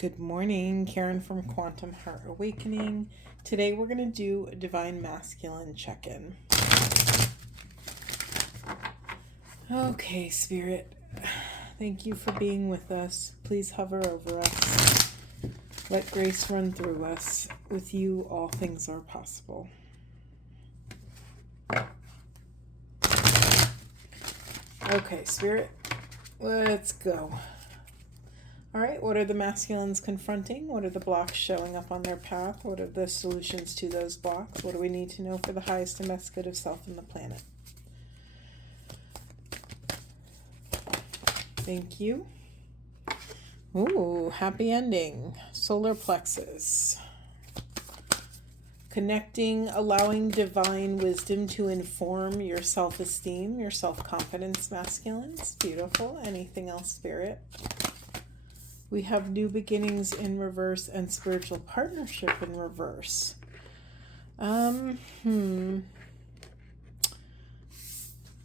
Good morning, Karen from Quantum Heart Awakening. Today we're going to do a Divine Masculine check-in. Okay, Spirit, thank you for being with us. Please hover over us. Let grace run through us. With you, all things are possible. Okay, Spirit, let's go. All right, what are the masculines confronting? What are the blocks showing up on their path? What are the solutions to those blocks? What do we need to know for the highest and best good of self and the planet? Thank you. Ooh, happy ending. Solar plexus. Connecting, allowing divine wisdom to inform your self-esteem, your self-confidence, masculines. Beautiful. Anything else, Spirit? We have new beginnings in reverse and spiritual partnership in reverse.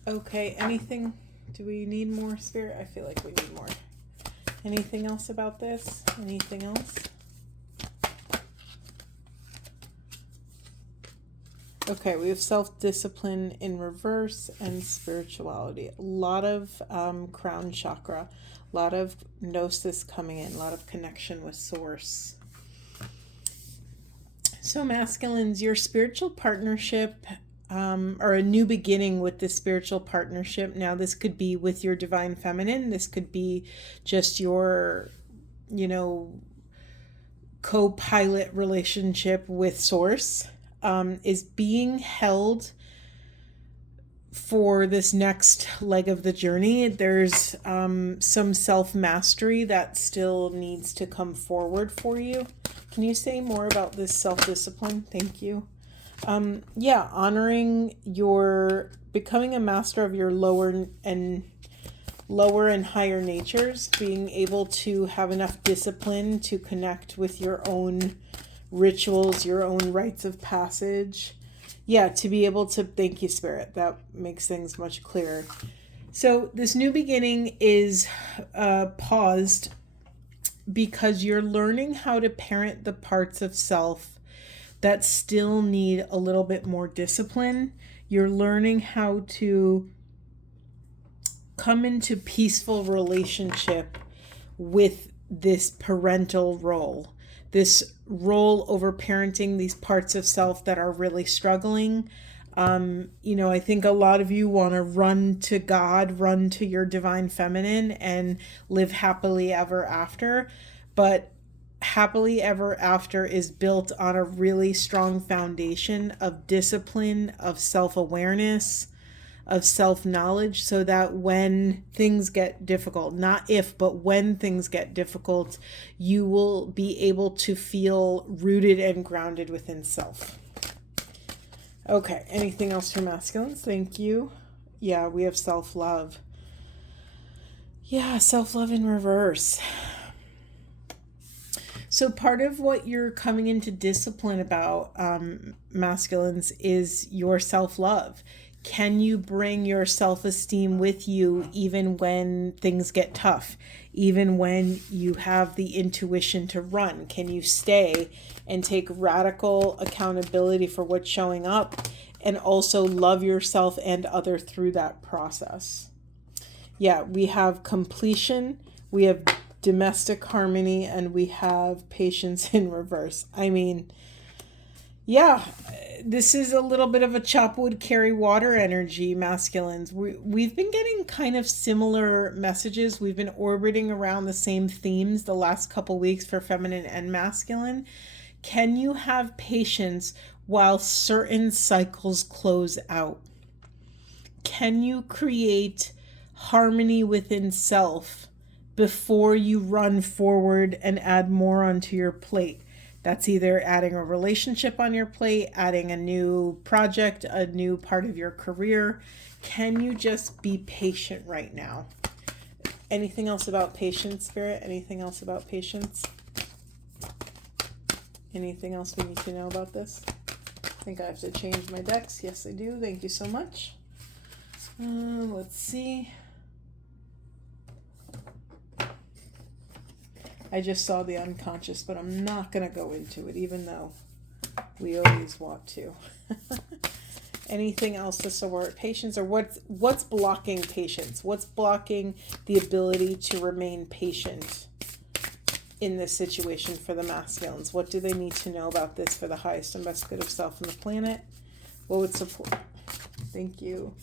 Okay, anything? Do we need more, Spirit? I feel like we need more. Anything else about this? Anything else? Okay, we have self-discipline in reverse and spirituality. A lot of crown chakra. A lot of gnosis coming in, a lot of connection with source. So masculines, your spiritual partnership or a new beginning with this spiritual partnership. Now this could be with your divine feminine. This could be just your, co-pilot relationship with source is being held for this next leg of the journey. There's some self-mastery that still needs to come forward for you. Can you say more about this self-discipline? Thank you. Honoring your becoming a master of your lower and higher natures, being able to have enough discipline to connect with your own rituals, your own rites of passage. To be able to, thank you, Spirit. That makes things much clearer. So this new beginning is paused because you're learning how to parent the parts of self that still need a little bit more discipline. You're learning how to come into peaceful relationship with this parental role. This role over parenting these parts of self that are really struggling. I think a lot of you want to run to God, run to your divine feminine and live happily ever after. But happily ever after is built on a really strong foundation of discipline, of self-awareness, of self-knowledge, so that when things get difficult, not if, but when things get difficult, you will be able to feel rooted and grounded within self. Okay, anything else for masculines? Thank you. Yeah, we have self-love. Yeah, self-love in reverse. So part of what you're coming into discipline about, masculines, is your self-love. Can you bring your self-esteem with you even when things get tough? Even when you have the intuition to run? Can you stay and take radical accountability for what's showing up and also love yourself and others through that process? Yeah, we have completion, we have domestic harmony, and we have patience in reverse. This is a little bit of a chop wood, carry water energy, masculines. We've been getting kind of similar messages. We've been orbiting around the same themes the last couple weeks for feminine and masculine. Can you have patience while certain cycles close out? Can you create harmony within self before you run forward and add more onto your plate? That's either adding a relationship on your plate, adding a new project, a new part of your career. Can you just be patient right now? Anything else about patience, Spirit? Anything else about patience? Anything else we need to know about this? I think I have to change my decks. Yes, I do. Thank you so much. Let's see. I just saw the unconscious, but I'm not going to go into it, even though we always want to. Anything else to support patience, or what's blocking patience? What's blocking the ability to remain patient in this situation for the masculines? What do they need to know about this for the highest and best good of self and the planet? What would support? Thank you.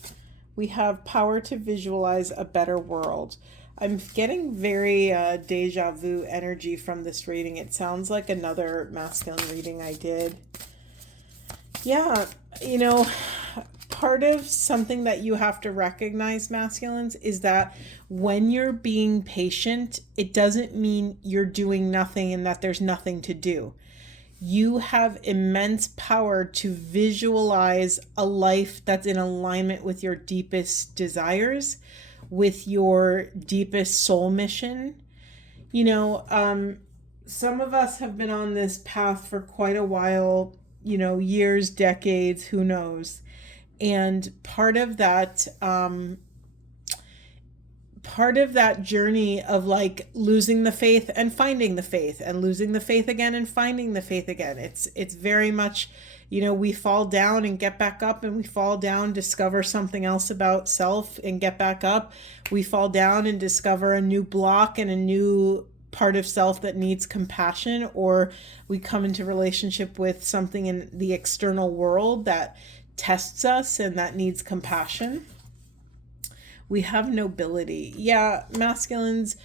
We have power to visualize a better world. I'm getting very deja vu energy from this reading. It sounds like another masculine reading I did. Yeah, part of something that you have to recognize, masculines, is that when you're being patient, it doesn't mean you're doing nothing and that there's nothing to do. You have immense power to visualize a life that's in alignment with your deepest desires, with your deepest soul mission. Some of us have been on this path for quite a while, years, decades, who knows. And part of that journey of like losing the faith and finding the faith and losing the faith again and finding the faith again. It's very much, we fall down and get back up, and we fall down, discover something else about self and get back up. We fall down and discover a new block and a new part of self that needs compassion, or we come into relationship with something in the external world that tests us and that needs compassion. We have nobility. Yeah, masculines,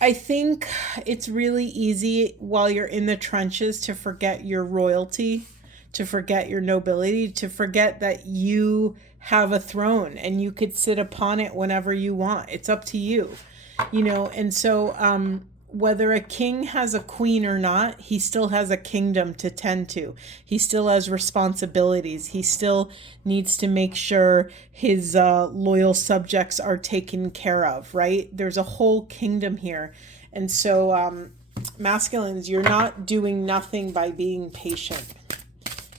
I think it's really easy while you're in the trenches to forget your royalty, to forget your nobility, to forget that you have a throne and you could sit upon it whenever you want. It's up to you, and so whether a king has a queen or not, he still has a kingdom to tend to. He still has responsibilities. He still needs to make sure his loyal subjects are taken care of, right? There's a whole kingdom here. And so masculines, you're not doing nothing by being patient.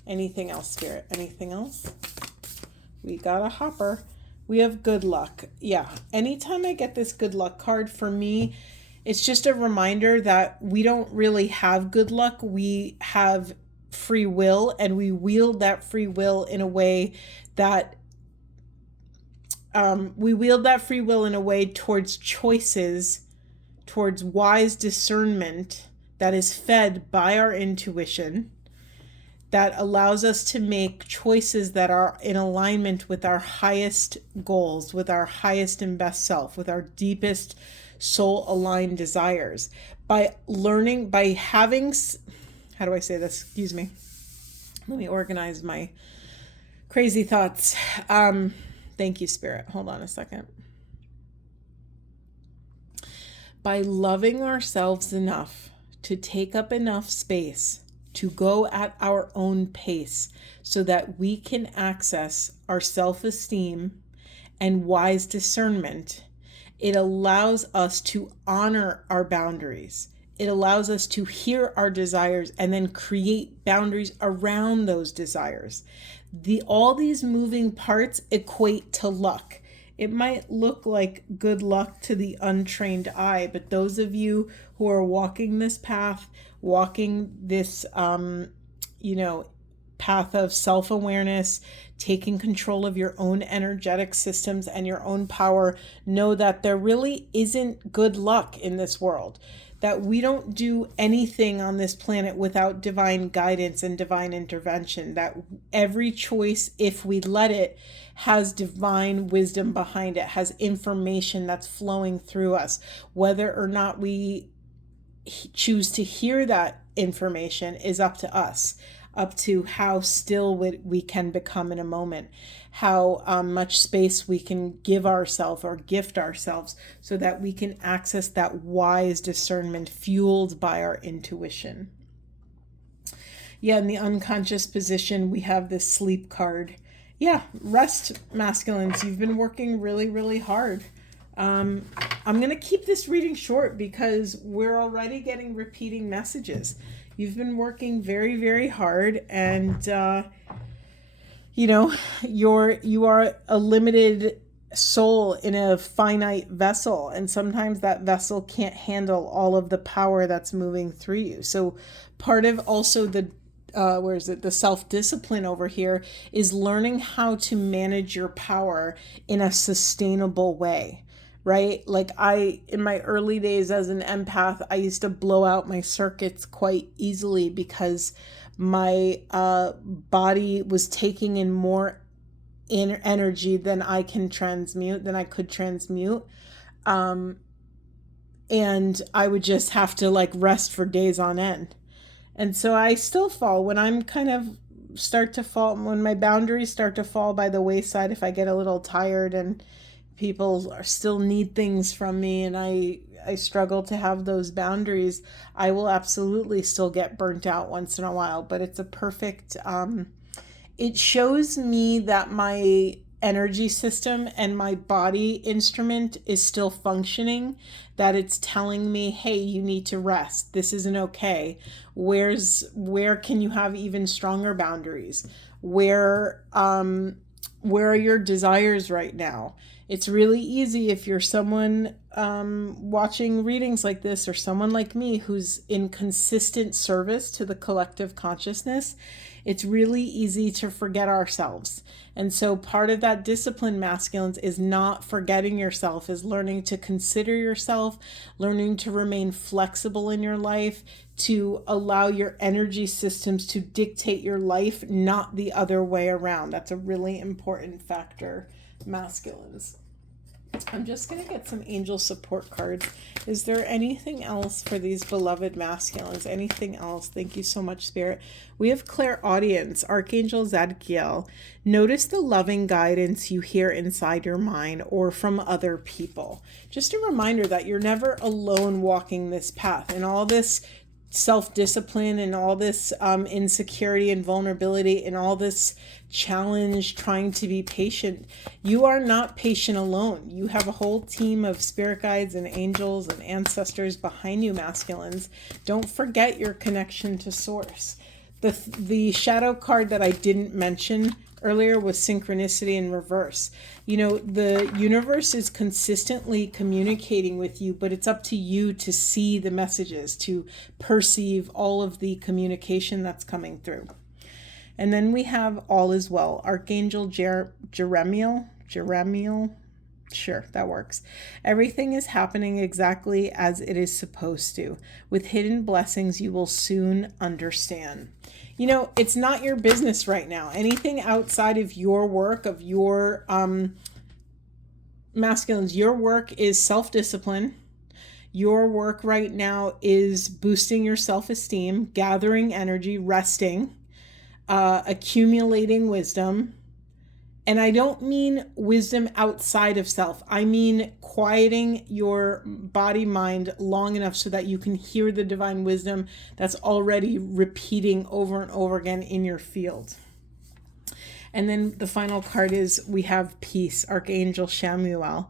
Anything else, Spirit? Anything else? We got a hopper. We have good luck. Yeah. Anytime I get this good luck card, for me, it's just a reminder that we don't really have good luck. We have free will, and we wield that free will in a way that towards choices, towards wise discernment that is fed by our intuition, that allows us to make choices that are in alignment with our highest goals, with our highest and best self, with our deepest soul aligned desires. By having, how do I say this? Excuse me. Let me organize my crazy thoughts. Thank you, Spirit. Hold on a second. By loving ourselves enough to take up enough space to go at our own pace so that we can access our self-esteem and wise discernment, it allows us to honor our boundaries. It allows us to hear our desires and then create boundaries around those desires. All these moving parts equate to luck. It might look like good luck to the untrained eye, but those of you who are walking this path, walking this, path of self-awareness, taking control of your own energetic systems and your own power, know that there really isn't good luck in this world. That we don't do anything on this planet without divine guidance and divine intervention. That every choice, if we let it, has divine wisdom behind it, has information that's flowing through us. Whether or not we choose to hear that information is up to us. Up to how still we can become in a moment, how much space we can give ourselves or gift ourselves so that we can access that wise discernment fueled by our intuition. Yeah, in the unconscious position, we have this sleep card. Yeah, rest, masculines. You've been working really, really hard. I'm going to keep this reading short because we're already getting repeating messages. You've been working very, very hard, and you are a limited soul in a finite vessel, and sometimes that vessel can't handle all of the power that's moving through you. So part of also the the self-discipline over here is learning how to manage your power in a sustainable way, right? Like in my early days as an empath, I used to blow out my circuits quite easily because my body was taking in more energy than I could transmute. And I would just have to like rest for days on end. And so I still fall when I'm kind of when my boundaries start to fall by the wayside, if I get a little tired and people still need things from me and I struggle to have those boundaries, I will absolutely still get burnt out once in a while. But it's a perfect, it shows me that my energy system and my body instrument is still functioning, that it's telling me, hey, you need to rest. This isn't okay. Where can you have even stronger boundaries? Where are your desires right now? It's really easy if you're someone watching readings like this, or someone like me who's in consistent service to the collective consciousness. It's really easy to forget ourselves. And so part of that discipline, masculines, is not forgetting yourself, is learning to consider yourself, learning to remain flexible in your life, to allow your energy systems to dictate your life, not the other way around. That's a really important factor, masculines. I'm just going to get some angel support cards. Is there anything else for these beloved masculines? Anything else? Thank you so much, Spirit. We have clairaudience, Archangel Zadkiel. Notice the loving guidance you hear inside your mind or from other people. Just a reminder that you're never alone walking this path, and all this self-discipline and all this insecurity and vulnerability and all this challenge trying to be patient. You are not patient alone. You have a whole team of spirit guides and angels and ancestors behind you, masculines. Don't forget your connection to source. The shadow card that I didn't mention earlier was synchronicity in reverse. You know, the universe is consistently communicating with you, but it's up to you to see the messages, to perceive all of the communication that's coming through. And then we have all is well, Archangel Jeremiel. Sure, that works. Everything is happening exactly as it is supposed to. With hidden blessings, you will soon understand. You know, it's not your business right now. Anything outside of your work, of your masculines, your work is self-discipline. Your work right now is boosting your self-esteem, gathering energy, resting, accumulating wisdom. And I don't mean wisdom outside of self. I mean quieting your body mind long enough so that you can hear the divine wisdom that's already repeating over and over again in your field. And then the final card is we have peace, Archangel Shamuel.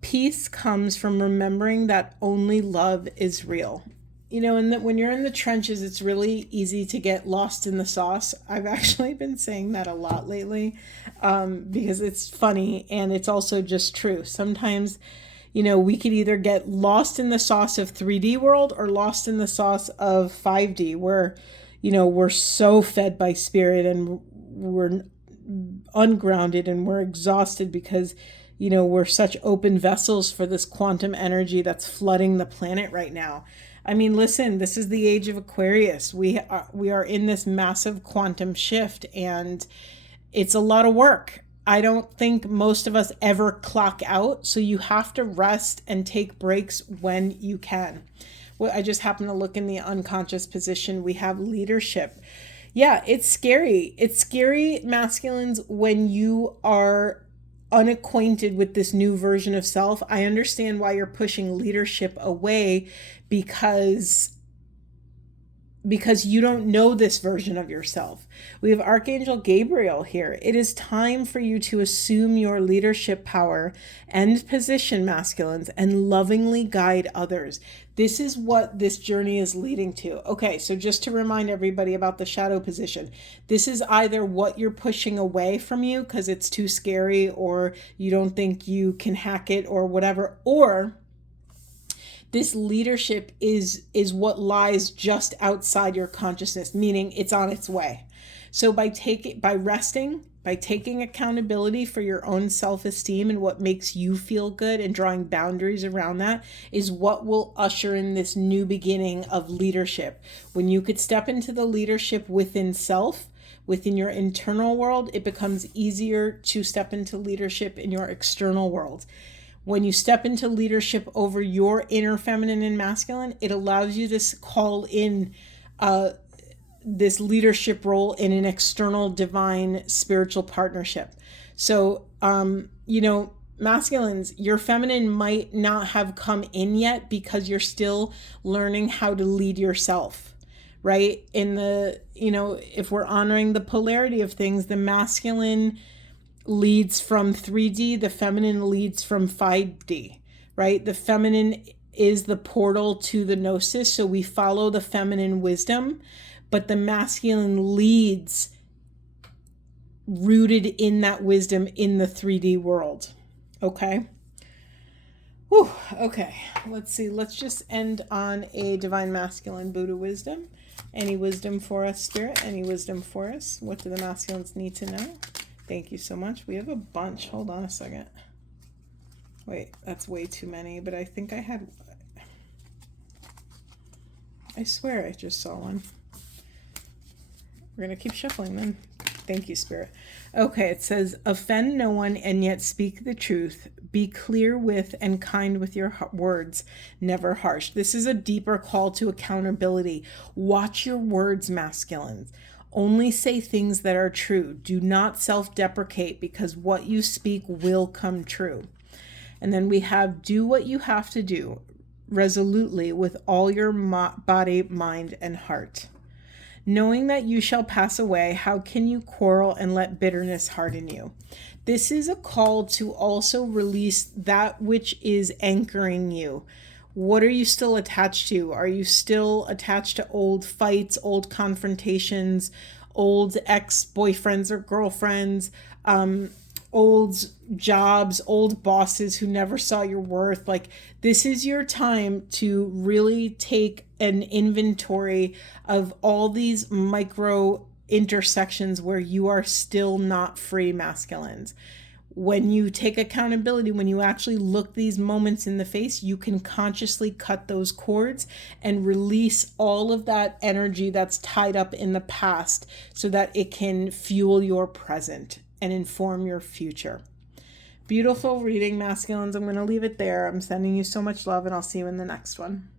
Peace comes from remembering that only love is real. You know, and that when you're in the trenches, it's really easy to get lost in the sauce. I've actually been saying that a lot lately because it's funny and it's also just true. Sometimes, you know, we could either get lost in the sauce of 3D world or lost in the sauce of 5D, where, you know, we're so fed by spirit and we're ungrounded and we're exhausted because, you know, we're such open vessels for this quantum energy that's flooding the planet right now. I mean, listen, this is the age of Aquarius. We are in this massive quantum shift, and it's a lot of work. I don't think most of us ever clock out, so you have to rest and take breaks when you can. Well, I just happen to look in the unconscious position. We have leadership. Yeah, it's scary. It's scary, masculines, when you are unacquainted with this new version of self. I understand why you're pushing leadership away, because because you don't know this version of yourself. We have Archangel Gabriel here. It is time for you to assume your leadership power and position, masculines, and lovingly guide others. This is what this journey is leading to. Okay, so just to remind everybody about the shadow position, this is either what you're pushing away from you because it's too scary, or you don't think you can hack it, or whatever, or this leadership is what lies just outside your consciousness, meaning it's on its way. So by resting, by taking accountability for your own self-esteem and what makes you feel good and drawing boundaries around that is what will usher in this new beginning of leadership. When you could step into the leadership within self, within your internal world, it becomes easier to step into leadership in your external world. When you step into leadership over your inner feminine and masculine, it allows you to call in this leadership role in an external divine spiritual partnership. So, masculines, your feminine might not have come in yet because you're still learning how to lead yourself, right? If we're honoring the polarity of things, the masculine leads from 3D, the feminine leads from 5D, right? The feminine is the portal to the gnosis, so we follow the feminine wisdom, but the masculine leads rooted in that wisdom in the 3D world. Okay? Whew, okay, let's see. Let's just end on a divine masculine Buddha wisdom. Any wisdom for us, Spirit? Any wisdom for us? What do the masculines need to know? Thank you so much. We have a bunch. Hold on a second. Wait, that's way too many, but I think I swear I just saw one. We're going to keep shuffling then. Thank you, Spirit. Okay, it says, offend no one and yet speak the truth. Be clear with and kind with your words, never harsh. This is a deeper call to accountability. Watch your words, masculines. Only say things that are true. Do not self-deprecate, because what you speak will come true. And then we have, do what you have to do resolutely with all your body, mind, and heart. Knowing that you shall pass away, how can you quarrel and let bitterness harden you? This is a call to also release that which is anchoring you. What are you still attached to? Are you still attached to old fights, old confrontations, old ex-boyfriends or girlfriends, old jobs, old bosses who never saw your worth? Like, this is your time to really take an inventory of all these micro intersections where you are still not free, masculines. When you take accountability, when you actually look these moments in the face, you can consciously cut those cords and release all of that energy that's tied up in the past so that it can fuel your present and inform your future. Beautiful reading, masculines. I'm going to leave it there. I'm sending you so much love, and I'll see you in the next one.